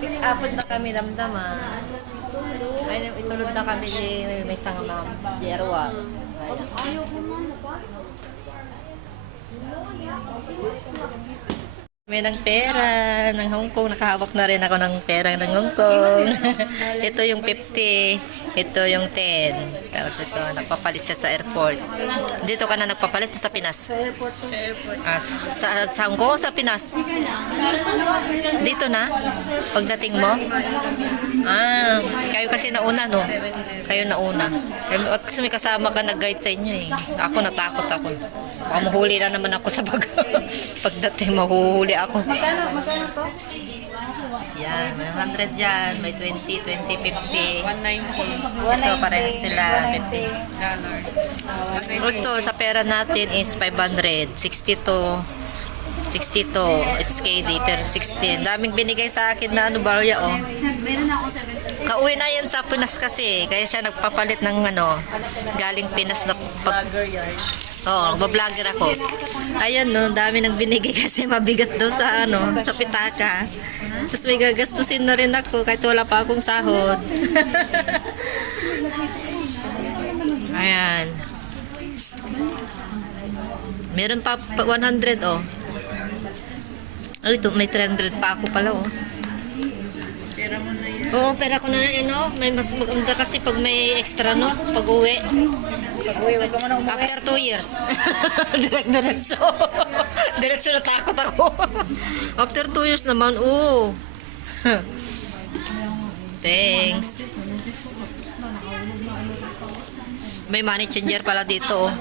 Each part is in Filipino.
Pick upod na kami damdaman. Ay, itulog na kami may isang ma'am. Si Erwa. Ayaw ko man. May ng pera ng Hong Kong. Nakahawak na rin ako ng pera ng Hong Kong. Ito yung 50. Ito yung 10. Tapos ito, nagpapalit siya sa airport. Dito ka na nagpapalit sa Pinas? Sa airport. Sa Hong Kong o sa Pinas? Dito na? Pagdating mo? Kayo kasi nauna, no? Kayo nauna. At may kasama ka nag-guide sa inyo eh. Ako natakot ako. Baka mahuli na naman ako sa pagdating, mahuhuli ako. Magkano to? Yan, may 100 dyan, may 20, 50. 190 Ito, parehas sila, 50. dollars. Ito, sa pera natin is 500, 62, it's KD, pero 16. Daming binigay sa akin na ano, barya, oh. Meron na ako 7. Kauwi na yan sa Pinas kasi, kaya siya nagpapalit ng ano, galing Pinas na Vlogger yard. Oo, magbablogger ako. Ayan no, dami nang binigay kasi mabigat daw sa ano, sa pitaka. Tapos may gagastusin na rin ako kahit wala pa akong sahod. Ayan. Meron pa 100 oh. Ay, ito, may 300 pa ako pala oh. Pera mo na yan. Oo, pera ko na yun, no? May mas maganda kasi pag may extra, no? Pag uwi. Pag-uwi, huwag ka man umuwi. After 2 years. Diretso. Diretso natakot ako. After 2 years naman, oo. Thanks. May money changer pala dito, oh.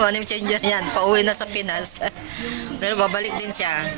Money changer yan. Pauwi na sa Pinas. Pero babalik din siya.